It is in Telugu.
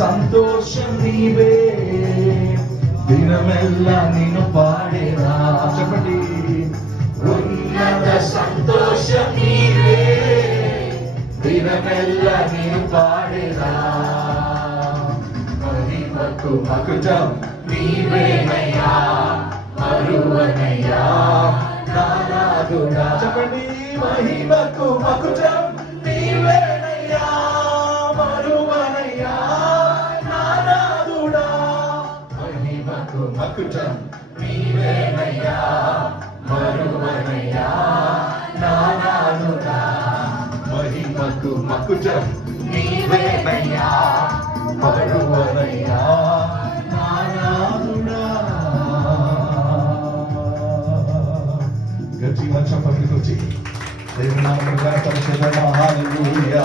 సంతోషం నీవే, దినమెల్లా నిన్ను పాడేదా. చెప్పండి. ఉన్నత సంతోషం నీవే, దినమెల్లా నిన్ను పాడేదా. మహిమకు మకుటం నీవేనయ్యా, మరువనయ్యా నానాదుడా. చెప్పండి. మహిమకు మకుటం నీవేనయ్యా, మరువనయ్యా నానాదుడా. మహిమకు మకుటం నీవేనయ్యా, మరువనయ్యా నానాదుడా. మహిమకు మకుటం నీవేనయ్యా, మరువనయ్యా నానాదుడా. గట్టిగా చప్పట్లు కొట్టి దేవుని నామమున ఘనత చేద్దాం. హల్లెలూయా.